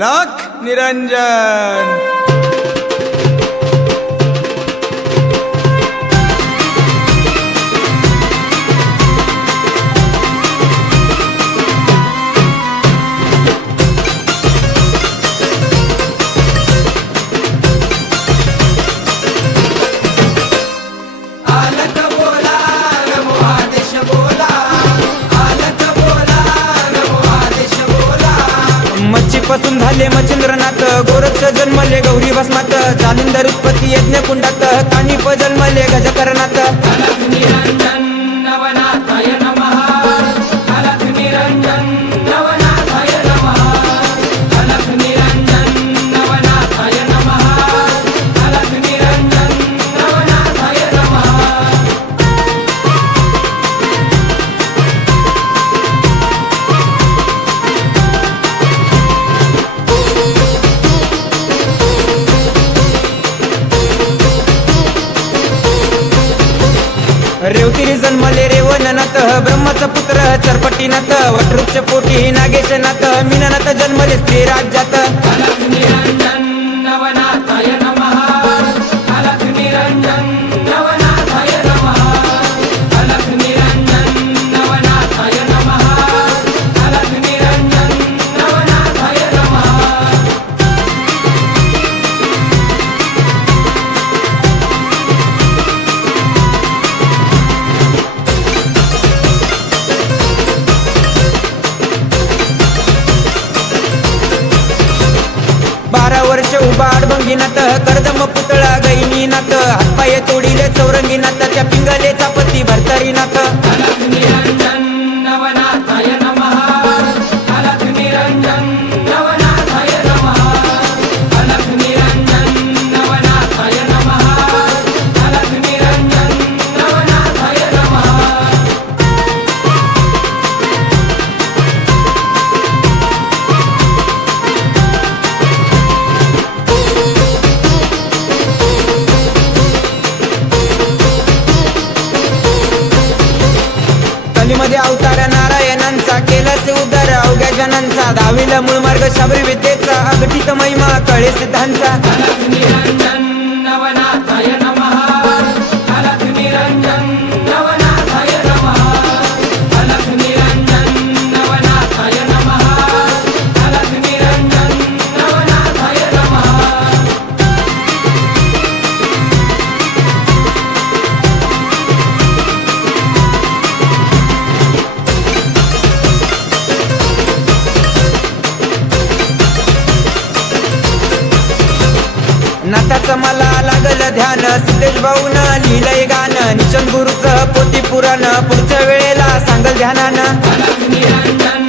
अलख निरंजन। पासून झाले मच्छिंद्रनाथ, गोरक्ष जन्मले गौरी भस्मात, जालिंदर उत्पत्ती यज्ञ कुंडात, कानिप जन्मले गजकरणात। अलख निरंजन नवनाथाय नमः, अलख निरंजन नवनाथाय नमः, अलख निरंजन नवनाथाय नमः, अलख निरंजन नवनाथाय नमः। रेवतिरी जन्मले रेवणनाथ, ब्रह्माचा पुत्र चरपटीनाथ, वटवृक्ष पोटी नागेशनाथ, मीननाथ जन्मले स्त्री राज्यात। अलख निरंजन नवनाथाय नमः, अलख निरंजन नवनाथाय नमः, अलख निरंजन नवनाथाय नमः, अलख निरंजन नवनाथाय नमः। वर्ष उभा अडभंगीनाथ, कर्दम पुतळा गैनीनाथ, हातपाय तोडिले चौरंगीनाथ, त्या पिंगलेचा पती भरतरीनाथ। अलख निरंजन नवनाथाय नमः, अलख निरंजन नवनाथाय नमः, अलख निरंजन नवनाथाय नमः, अलख निरंजन नवनाथाय नमः। मध्ये अवतार नारायणांचा, केलाच उद्धार अवघ्या जनांचा, दहावीला मूळ मार्ग शबरी विद्येचा, अगठित महिमा कळे सिद्धांचा। अलख निरंजन नवनाथाय नमः, अलख निरंजन नवनाथाय नमः, अलख निरंजन नवनाथाय नमः, अलख निरंजन नवनाथाय नमः। नाथाचं मला लागलं ध्यान, सिद्धेश भाऊन लिहिलंय गाणं, निशंग गुरुचं पोथी पुराण, पुढच्या वेळेला सांगल ध्यानानं। अलख निरंजन